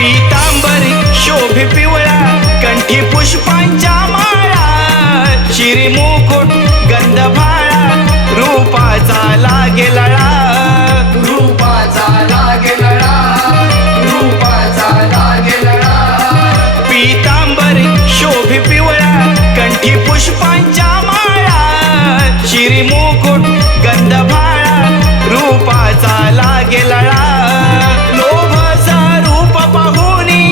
पीतांबरी शोभे पिवळा, कंठी पुष्पांच्या माळा, शिरी मुकुट गंधभाळा, रूपाचा लागे लळा, रूपाचा लागे लळा, रूपाचा लागे लळा. पीतांबरी शोभे पिवळा, कंठी पुष्पांच्या माळा, शिरी मुकुट गंधभाळा, रूपाचा लागे लळा. लोभचा रूप पाहुनी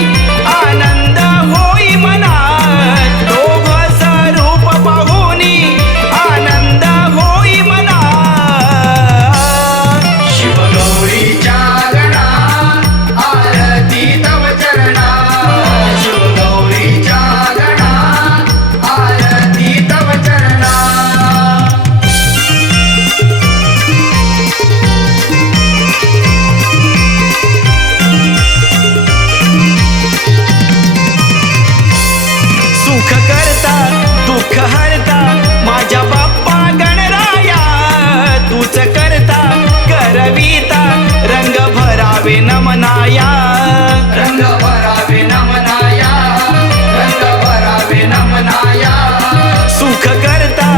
आनंद होई मनात, लोभचा रूप पाहुनी आनंद होई मनात. शिवगौरीच्या गणा आरती तव चरणा, शिवगौरीच्या गणा आरती तव चरणा. सुख करता दुःख हरता माझ्या बाप्पा गणराया, तूच करता करविता रंग भरावे नमनाया, रंग भरावे नमनाया, रंग भरावे नमनाया. सुख करता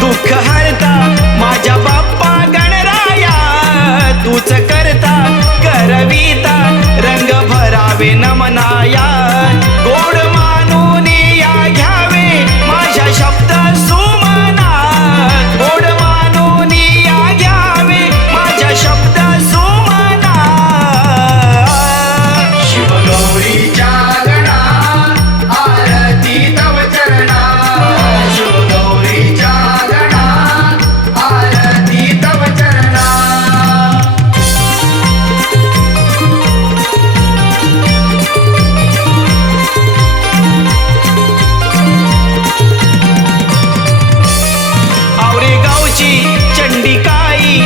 दुःख हरता माझ्या बाप्पा गणराया, तूच करता करविता रंग भरावे नमनाया. गोड मानून या घ्यावे माझ्या शब्द सुमना, गोड मानून या घ्यावे माझ्या शब्द सुमना. शिवगौरीच्या गणा आरती तव चरणा, शिवगौरीच्या गणा आरती तव चरणा. आवरे गावची चंडिकाई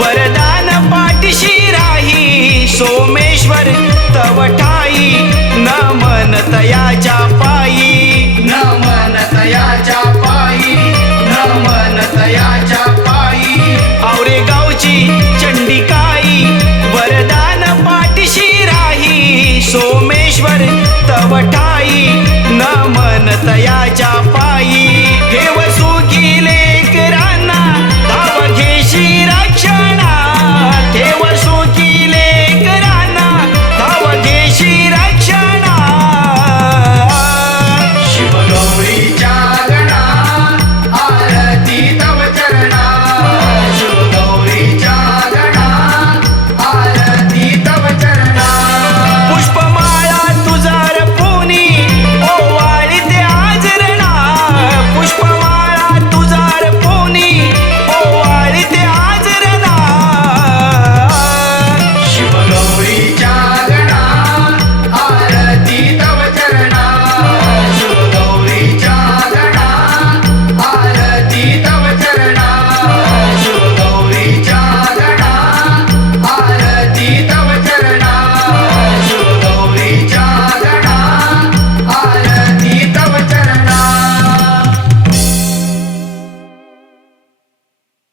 वरदान पाठीशी राही, सोमेश्वर तव ठाई नमन तयाच्या पायी, नमन तयाच्या पायी, नमन तयाच्या पायी. आवरे गावची चंडिकाई वरदान पाठीशी राही, सोमेश्वर तव ठाई नमन तयाच्या